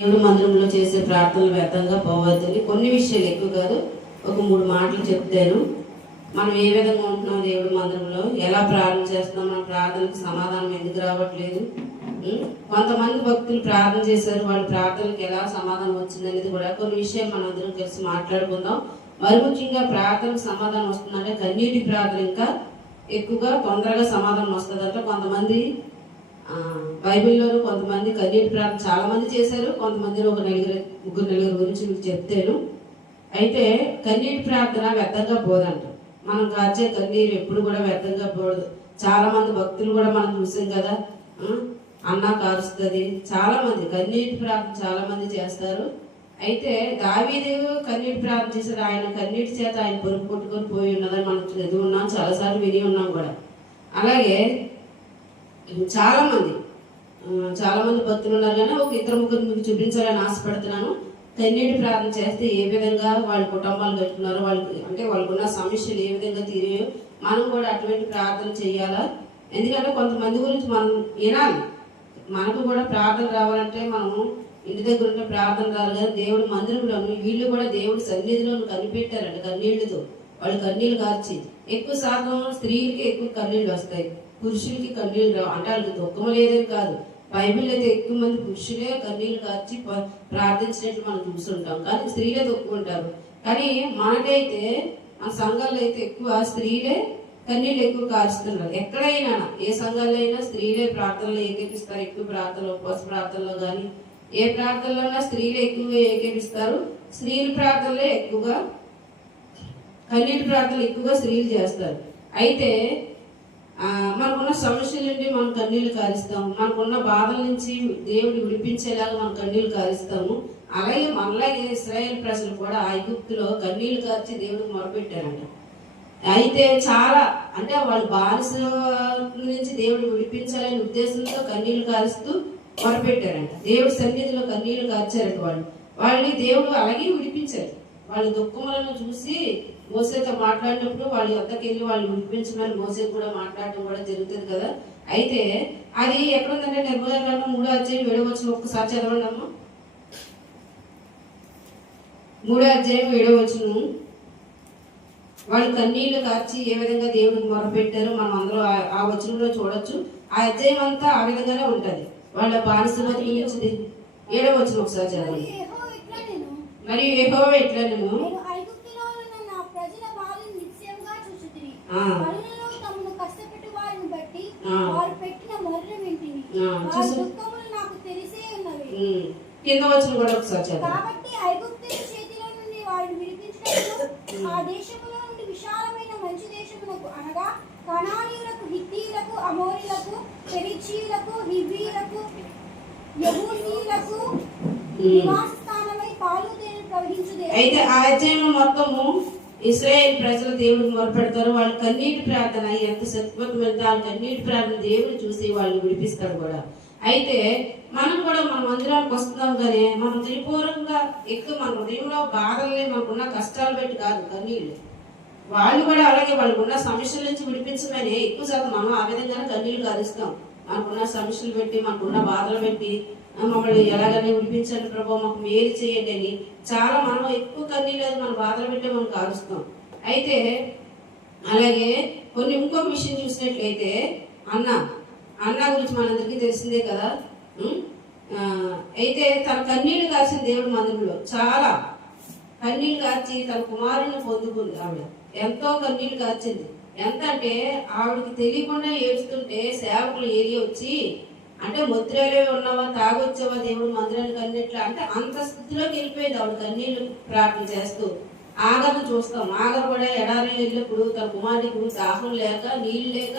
దేవుడి మందిరంలో చేసే ప్రార్థనలు వ్యర్థంగా పోవద్దని కొన్ని విషయాలు ఎక్కువ కాదు, ఒక 3 మాటలు చెప్తాను. మనం ఏ విధంగా ఉంటున్నాం దేవుడి మందిరంలో, ఎలా ప్రార్థన చేస్తున్నాం, మన ప్రార్థనకు సమాధానం ఎందుకు రావట్లేదు. కొంతమంది భక్తులు ప్రార్థన చేశారు, వాళ్ళ ప్రార్థనకి ఎలా సమాధానం వచ్చిందనేది కూడా కొన్ని విషయాలు మనం అందరం కలిసి మాట్లాడుకుందాం. మరి ముఖ్యంగా ప్రార్థనకు సమాధానం వస్తుందంటే కన్నీటి ప్రార్థన ఇంకా ఎక్కువగా తొందరగా సమాధానం వస్తుందంట. కొంతమంది బైబిల్లోనూ కొంతమంది కన్నీటి ప్రార్థన చాలా మంది చేశారు, కొంతమంది ఒక ముగ్గురు గురించి మీకు చెప్తాను. అయితే కన్నీటి ప్రార్థన వ్యర్థంగా పోదంట. మనం కాచే కన్నీరు ఎప్పుడు కూడా వ్యర్థంగా పోదు. చాలా మంది భక్తులు కూడా మనం చూసాం కదా, అన్న కారుస్తుంది. చాలా మంది కన్నీటి ప్రార్థన చాలా మంది చేస్తారు. అయితే దావీదు కన్నీటి ప్రార్థన చేశారు. ఆయన కన్నీటి చేత ఆయన పొరుగు కొట్టుకొని పోయి ఉన్నదని మనం చదివి ఉన్నాం, చాలాసార్లు విని ఉన్నాం కూడా. అలాగే చాలా మంది భక్తులు ఉన్నారు, కానీ ఒక 2-3 మీకు చూపించాలని ఆశపడుతున్నాను. కన్నీటి ప్రార్థన చేస్తే ఏ విధంగా వాళ్ళ కుటుంబాలు కట్టుకున్నారో, వాళ్ళకున్న సమస్యలు ఏ విధంగా తీరాయో మనం కూడా అటువంటి ప్రార్థన చేయాలా. ఎందుకంటే కొంతమంది గురించి మనం వినాలి. మనకు కూడా ప్రార్థన రావాలంటే మనం ఇంటి దగ్గర ఉంటే ప్రార్థన రాదు కదా, దేవుడి మందిరంలోను వీళ్ళు కూడా దేవుడి సన్నిధిలో కనిపెట్టారంట కన్నీళ్లతో. వాళ్ళు కన్నీళ్ళు కార్చి, ఎక్కువ శాతం స్త్రీలకి ఎక్కువ కన్నీళ్ళు వస్తాయి, పురుషులకి కన్నీళ్ళు రావు. అంటే వాళ్ళకి దుఃఖం లేదని కాదు, బైబిల్ అయితే ఎక్కువ మంది పురుషులే కన్నీళ్ళు కార్చి ప్రార్థించినట్లు మనం చూస్తుంటాం, కానీ స్త్రీలే తక్కువ ఉంటారు. కానీ మనకైతే మన సంఘాల్లో అయితే ఎక్కువ స్త్రీలే కన్నీళ్ళు ఎక్కువ కారుస్తున్నారు. ఎక్కడైనా ఏ సంఘాల్లో అయినా స్త్రీలే ప్రార్థనలో ఏకేపిస్తారు. ఎక్కువ ప్రార్థనలు, ఉపవాస ప్రార్థనలో కానీ ఏ ప్రార్థనలో స్త్రీలే ఎక్కువగా ఏకేపిస్తారు. స్త్రీల ప్రార్థనలే ఎక్కువగా, కన్నీటి ప్రార్థనలు ఎక్కువగా స్త్రీలు చేస్తారు. అయితే మనకున్న సమస్యల నుండి మనం కన్నీళ్లు కారుస్తాము, మనకున్న బాధల నుంచి దేవుడు విడిపించేలాగా మనం కన్నీళ్లు కారుస్తాము. అలాగే మనలాగే ఇశ్రాయేల్ ప్రజలు కూడా ఐగుప్తులో కన్నీళ్లు కార్చి దేవుడికి మొరపెట్టారంట. అయితే చాలా అంటే వాళ్ళు బానిసల నుంచి దేవుడు విడిపించాలనే ఉద్దేశంతో కన్నీళ్లు కారుస్తూ మొరపెట్టారంట. దేవుడి సన్నిధిలో కన్నీళ్లు కార్చారంట. వాళ్ళని దేవుడు అలాగే విడిపించారు. వాళ్ళ దుఃఖములను చూసి మోసేతో మాట్లాడినప్పుడు వాళ్ళ వద్దకు వెళ్ళి వాళ్ళు విడిపించమని మోసేతో కూడా మాట్లాడటం కూడా జరుగుతుంది కదా. అయితే అది ఎక్కడుందంటే నిర్మూలకాండం 3వ అధ్యాయం 7వ వచనం ఒక్కసారి చదవండి అమ్మా. 3వ అధ్యాయం 7వ వచనం. వాళ్ళు కన్నీళ్లు కార్చి ఏ విధంగా దేవుడికి మొరపెట్టారో మనం అందరూ ఆ వచనంలో చూడొచ్చు. ఆ అధ్యాయం అంతా ఆ విధంగానే ఉంటది. వాళ్ళ బానిసత్వం నుంచి 7వ వచనం ఒకసారి చదవండి. మరియు యెహోవా ఇట్లనెను, కింద వచ్చిన కూడా ఒకసారి కాబట్టి ఐగుప్తీయుల చేతిలో నుండి వారిని విడిపించినప్పుడు ఆ దేశములో నుండి విశాలమైన మంచి దేశములకు అనగా కనానీయులకు, హిత్తీయులకు, అమోరీయులకు, పెరిజీయులకు, హివ్వీయులకు, యెబూసీయులకు నివాస స్థానమై పాలు తేనెలు ప్రవహించు దేశం. అయితే ఆ అధ్యాయంలో మొత్తము ఇశ్రాయేల్ ప్రజలు దేవుడికి మొరపెడతారు. వాళ్ళ కన్నీటి ప్రార్థన ఎంత శక్తివంతమైన వాళ్ళ కన్నీటి ప్రార్థన దేవుడు చూసి వాళ్ళని విడిపిస్తాడు కూడా. అయితే మనం కూడా మన మందిరానికి వస్తున్నాం, కానీ మనం హృదయపూర్వకంగా ఎక్కువ మన హృదయంలో బాధల్ని, మనకున్న కష్టాలు పెట్టి కాదు కన్నీళ్ళు. వాళ్ళు కూడా అలాగే వాళ్ళకున్న సమస్యల నుంచి విడిపించమని ఎక్కువ శాతం మనం ఆ విధంగానే కన్నీళ్ళు కారుస్తాం. మనకున్న సమస్యలు పెట్టి, మనకున్న బాధలు పెట్టి, మమ్మల్ని ఎలాగైనా విడిపించండి ప్రభు, మాకు మేలు చేయండి అని చాలా మనం ఎక్కువ కన్నీళ్ళు మన బాధలు పెట్టి మనం కారుస్తాం. అయితే అలాగే ఇంకొక విషయం చూసినట్లయితే అన్న గురించి మనందరికీ తెలిసిందే కదా. అయితే తన కన్నీళ్లు కార్చిన దేవుడి మందిరంలో చాలా కన్నీళ్లు కార్చి తన కుమారుని పొందుకుంది. ఆవిడ ఎంతో కన్నీళ్లు కార్చింది. ఎంత అంటే ఆవిడకి తెలియకుండా ఏడుస్తుంటే సేవకులు ఏరియా వచ్చి, అంటే ముద్రలే ఉన్నావా, తాగొచ్చావా దేవుడు మందిరానికి అన్నట్లు, అంటే అంత స్థితిలోకి వెళ్ళిపోయింది ఆవిడ కన్నీళ్లు ప్రార్థన చేస్తూ. ఆగర్ను చూస్తాం, ఆగర్ కూడా ఎడారి వెళ్ళినప్పుడు తన కుమారుడికి దాహం లేక నీళ్లు లేక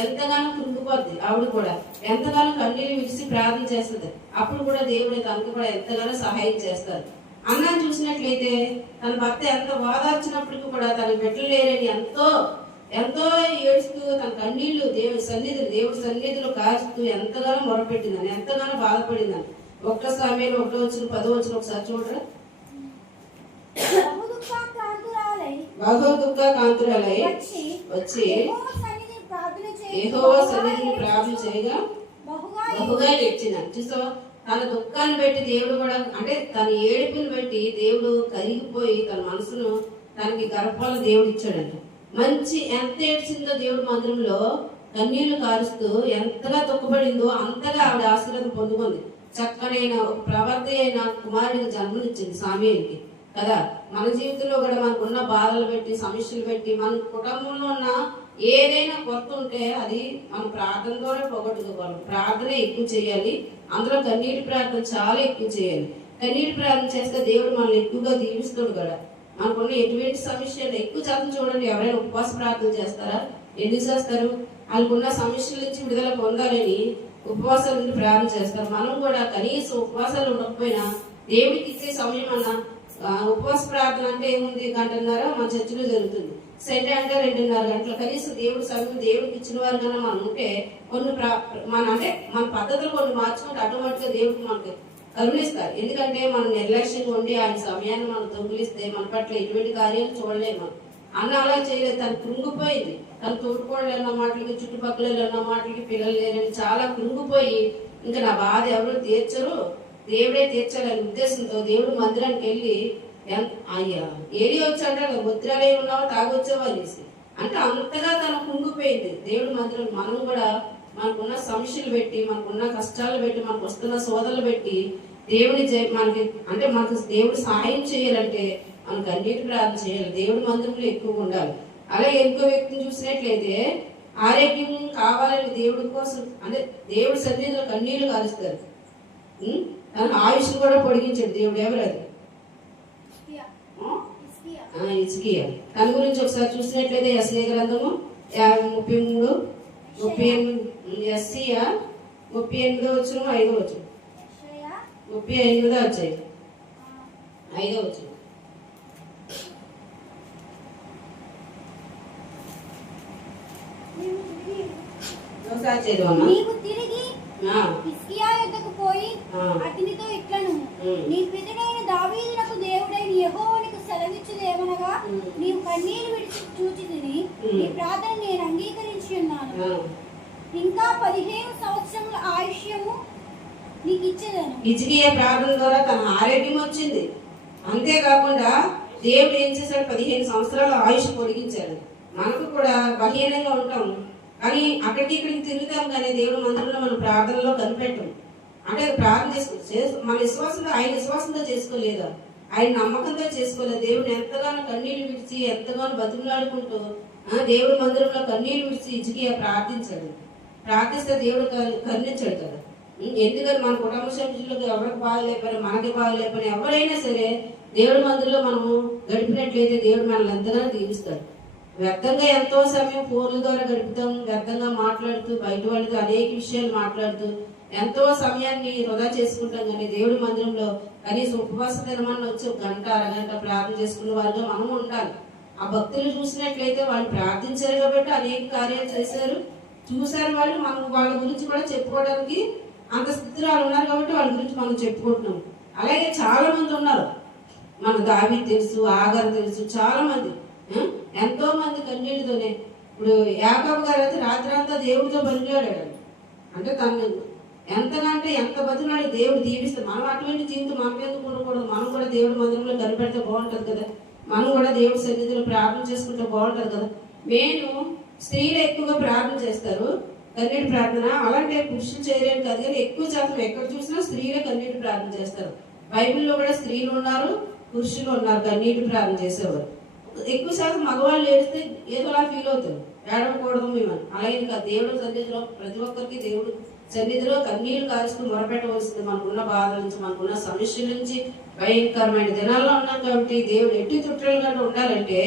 ఎంతగానో కృంగిపోద్ది. ఆవిడ కూడా ఎంతగానో కన్నీళ్ళు విడిచి ప్రార్థన చేస్తుంది. అప్పుడు కూడా దేవుడు తనకు కూడా ఎంతగానో సహాయం చేస్తారు. అన్నాన్ని చూసినట్లయితే తన భర్త ఎంత ఓదార్చినప్పటికీ కూడా తన బిడ్డలు లేరని ఎంతో ఏడుస్తూ తన కన్నీళ్లు దేవుడి సన్నిధిలో కాచుతూ ఎంతగానో మొరపెట్టిందని, ఎంతగానో బాధపడిందని. 1 సమయంలో 1వ వచనం 10వ వచనం ఒకసారి చూడరా. బహు దుఃఖ కాంతురాలై వచ్చి యెహోవా సన్నిధిని ప్రార్థన చేయగా బహుగా ఏడ్చినాను. చూసావా, తన దుఃఖాన్ని బట్టి దేవుడు కూడా అంటే తన ఏడుపుని బట్టి దేవుడు కరిగిపోయి తన మనసును తనకి గర్భాలు దేవుడు ఇచ్చాడంట. మంచి ఎంత ఏడ్చిందో దేవుడు మందిరంలో కన్నీళ్లు కారుస్తూ ఎంతగా దుఃఖపడిందో అంతగా ఆవిడ ఆశీర్వాదం పొందుకుంది. చక్కనైన ప్రవర్తి అయిన కుమారుడికి జన్మనిచ్చింది సామూయేలుకి కదా. మన జీవితంలో కూడా మనకున్న బాధలు పెట్టి సమస్యలు పెట్టి మన కుటుంబంలో ఉన్న ఏదైనా కొత్త ఉంటే అది మన ప్రార్థన ద్వారా పోగొట్టుకోవాలి. ప్రార్థన ఎక్కువ చేయాలి, అందులో కన్నీటి ప్రార్థన చాలా ఎక్కువ చేయాలి. కన్నీటి ప్రార్థన చేస్తే దేవుడు మనల్ని ఎక్కువగా దీవిస్తాడు కదా. మనకున్న ఎటువంటి సమస్యలు ఎక్కువ శాతం చూడండి, ఎవరైనా ఉపవాస ప్రార్థన చేస్తారా? ఎందుకు చేస్తారు? వాళ్ళకున్న సమస్యల నుంచి విడుదల పొందాలని ఉపవాసాల నుండి ప్రార్థన చేస్తారు. మనం కూడా కనీసం ఉపవాసాలు ఉండకపోయినా దేవుడికి ఇచ్చే సమయం అన్న ఉపవాస ప్రార్థన అంటే ఏముంది, గంటన్నర మన చర్చిలో జరుగుతుంది. సండే అంటే 2:30 గంటలు. కనీసం దేవుడి సమయం దేవుడికి ఇచ్చిన వారు కన్నా మనం ఉంటే కొన్ని మన పద్ధతులు కొన్ని మార్చుకుంటే ఆటోమేటిక్గా దేవుడికి మనకి కరుణిస్తారు. ఎందుకంటే మనం నిర్లక్ష్యంగా ఉండి ఆయన సమయాన్ని మనం దొంగిలిస్తే మన పట్ల ఎటువంటి కార్యాలు చూడలేము. అన్న అలా చేయలేదు, తను కృంగిపోయింది. తను తోడుకోడలు అన్న మాటలకి, చుట్టుపక్కల అన్న మాటలకి, పిల్లలు లేరని చాలా కృంగిపోయి ఇంకా నా బాధ ఎవరు తీర్చరు, దేవుడే తీర్చాలనే ఉద్దేశంతో దేవుడు మందిరానికి వెళ్ళి అయ్యా ఏడి వచ్చాడ ముద్రాలే ఉన్నావా తాగొచ్చావా అనేసి అంటే అంతగా తను కుంగిపోయింది దేవుడు మందిరం. మనం కూడా మనకున్న సమస్యలు పెట్టి, మనకున్న కష్టాలు పెట్టి, మనకు వస్తున్న సోదరులు పెట్టి దేవుని మనకి అంటే మనకు దేవుడు సహాయం చేయాలంటే మనకు అన్నిటి ప్రార్థన చేయాలి. దేవుడి మందిరంలో ఎక్కువ ఉండాలి. అలాగే ఇంకో వ్యక్తిని చూసినట్లయితే ఆరోగ్యం కావాలని దేవుడి కోసం అంటే దేవుడి సన్నిధిలో కన్నీళ్లు కాలుస్తారు. తన ఆయుష్ కూడా పొడిగించాడు దేవుడు. ఎవరు అది? హిజ్కియా. తన గురించి ఒకసారి చూసినట్లయితే యెషయా గ్రంథము 33:38 యెషయా 38:5 38 వచ్చాయి 5 వచ్చాయి. ఒకసారి చదవమ్మా. నీవు తిరిగి హిజ్కియా యొద్దకు పోయి అతనితో ఇట్లను, నీ పితడైన దావీదునకు దేవుడైన యెహోవాకు సెలవిచ్చుదేమనగా, నీవు కన్నీరు విడిచి చూచితిని, నీ ప్రార్థన నేను అంగీకరించి ఉన్నాను. ఇంకా 15 సంవత్సరముల ఆయుష్యము నీకు ఇచ్చేదను. హిజ్కియా ప్రార్థన ద్వారా తన ఆరోగ్యం వచ్చింది. అంతేకాకుండా దేవుడు ఏం చేశాడు? 15 సంవత్సరాల ఆయుష్ పొడిగించాడు. మనకు కూడా బలహీనంగా ఉంటాం కానీ అక్కడికి ఇక్కడికి తిరుగుతాం కానీ దేవుడు మందిరంలో మనం ప్రార్థనలో కనిపెట్టం. అంటే ప్రార్థన మన విశ్వాసంతో ఆయన విశ్వాసంతో చేసుకోలేదా, ఆయన నమ్మకంతో చేసుకోలేదు. దేవుడు ఎంతగానో కన్నీళ్లు విడిచి ఎంతగానో బతుకులాడుకుంటూ దేవుడి మందిరంలో కన్నీళ్లు విడిచి హిజ్కియా ప్రార్థించాడు. ప్రార్థిస్తే దేవుడు కరుణించాడు కదా. ఎందుకని మన కుటుంబ సభ్యులకు ఎవరికి బాగలేకపోయినా మనకి బాగలేకపోయినా ఎవరైనా సరే దేవుడి మందిరంలో మనము గడిపినట్లయితే దేవుడు మనల్ని ఎంతగానో దీవిస్తాడు. వ్యర్థంగా ఎంతో సమయం ఫోన్ల ద్వారా గడుపుతాం, వ్యర్థంగా మాట్లాడుతూ బయట వాళ్ళతో అనేక విషయాలు మాట్లాడుతూ ఎంతో సమయాన్ని వృధా చేసుకుంటాం. కానీ దేవుడి మందిరంలో కనీసం ఉపవాస దినమన్న వచ్చి 1 గంట అరగంట ప్రార్థన చేసుకున్న వారిగా మనం ఉండాలి. ఆ భక్తులు చూసినట్లయితే వాళ్ళు ప్రార్థించారు కాబట్టి అనేక కార్యాలు చేశారు, చూశారు. వాళ్ళు మనం వాళ్ళ గురించి కూడా చెప్పుకోవడానికి అంత స్థితిలో వాళ్ళు ఉన్నారు కాబట్టి వాళ్ళ గురించి మనం చెప్పుకుంటున్నాం. అలాగే చాలా మంది ఉన్నారు, మన దావీదు తెలుసు, ఆగర్ తెలుసు, చాలా మంది ఎంతో మంది కన్నీళ్ళతోనే. ఇప్పుడు యాకోబు గారు అయితే రాత్రి అంతా దేవుడితో బతిలాడాడు. అంటే తను ఎంతకంటే ఎంత బతిలాడి దేవుడు దీవిస్తే మనం అటువంటి జీవితం మనం ఎందుకు ఉండకూడదు? మనం కూడా దేవుడి మందిరంలో కనిపెడితే బాగుంటుంది కదా. మనం కూడా దేవుడి సన్నిధిలో ప్రార్థన చేసుకుంటే బాగుంటుంది కదా. మెయిన్ స్త్రీలు ఎక్కువగా ప్రార్థన చేస్తారు, కన్నీటి ప్రార్థన. అలాంటి పురుషులు చేయలేని కాదు కానీ ఎక్కువ శాతం ఎక్కడ చూసినా స్త్రీలే కన్నీటి ప్రార్థన చేస్తారు. బైబిల్లో కూడా స్త్రీలు ఉన్నారు, పురుషులు ఉన్నారు కన్నీటి ప్రార్థన చేసేవారు. ఎక్కువ శాతం మగవాళ్ళు ఏడిస్తే ఏదోలా ఫీల్ అవుతారు, ఏడవకూడదు మేము. అలాగే కాదు, దేవుడి సన్నిధిలో ప్రతి ఒక్కరికి దేవుడు సన్నిధిలో కన్నీళ్లు కాల్చుకుని మొరపెట్టవలసింది. మనకున్న బాధ నుంచి, మనకున్న సమస్యల నుంచి, భయంకరమైన దినాల్లో ఉన్నాం కాబట్టి దేవుడు ఎట్టి చుట్టాలుగా ఉండాలంటే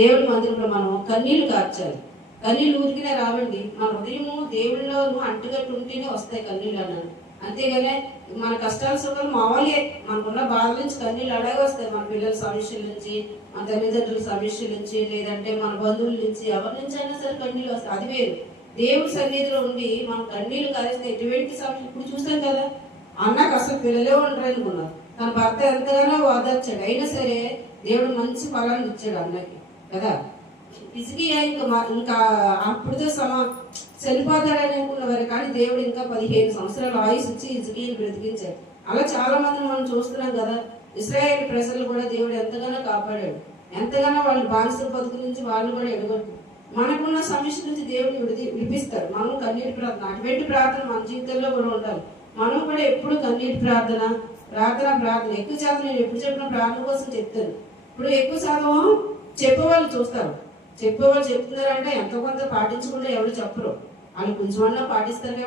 దేవుడి మందిరంలో మనం కన్నీళ్లు కార్చాలి. కన్నీళ్ళు ఊరికినే రావండి, మన హృదయము దేవుడిలో అంటుగట్టు ఉంటేనే వస్తాయి కన్నీళ్ళు అన్నాను. అంతేగానే మన కష్టాల సుఖాలు మామూలే, మనకున్న బాధ నుంచి కన్నీళ్ళు అలాగే వస్తాయి. మన పిల్లల సమస్యల నుంచి, మన తల్లిదండ్రుల సమస్యల నుంచి, లేదంటే మన బంధువుల నుంచి, ఎవరి నుంచి అయినా సరే కన్నీళ్ళు వస్తాయి. అది వేరు. దేవుడి సన్నిధిలో ఉండి మనం కన్నీళ్లు కాల్స్తే ఎటువంటి సమస్య. ఇప్పుడు చూసాం కదా, అన్నకు అసలు పిల్లలే ఉండరు అనుకున్నారు, తన భర్త ఎంతగానో ఓదార్చాడు, అయినా సరే దేవుడు మంచి ఫలాన్ని ఇచ్చాడు అన్నకి కదా. హిజ్కియా ఇంకా అప్పుడుతో చనిపోతాడని అనుకున్నవారు, కానీ దేవుడు ఇంకా 15 సంవత్సరాలు ఆయుష్ ఇచ్చి హిజ్కియాని బ్రతికించాడు. అలా చాలా మందిని మనం చూస్తున్నాం కదా. ఇశ్రాయేల్ ప్రజలు కూడా దేవుడు ఎంతగానో కాపాడాడు, ఎంతగానో వాళ్ళు బానిసల బతుకు నుంచి వాళ్ళు కూడా ఎడగొట్టు. మనకున్న సమస్య నుంచి దేవుడు విడిపిస్తాడు. మనం కన్నీటి ప్రార్థన, అటువంటి ప్రార్థన మన జీవితంలో కూడా ఉండాలి. మనం కూడా ఎప్పుడు కన్నీటి ప్రార్థన ఎక్కువ శాతం నేను ఎప్పుడు చెప్పిన ప్రార్థన కోసం చెప్తాను. ఇప్పుడు ఎక్కువ శాతం చెప్పేవాళ్ళు చూస్తారు, చెప్పేవాళ్ళు చెప్తున్నారంటే ఎంతో కొంత పాటించకుండా ఎవరు చెప్పరు. వాళ్ళు కొంచెమన్నా పాటిస్తారు.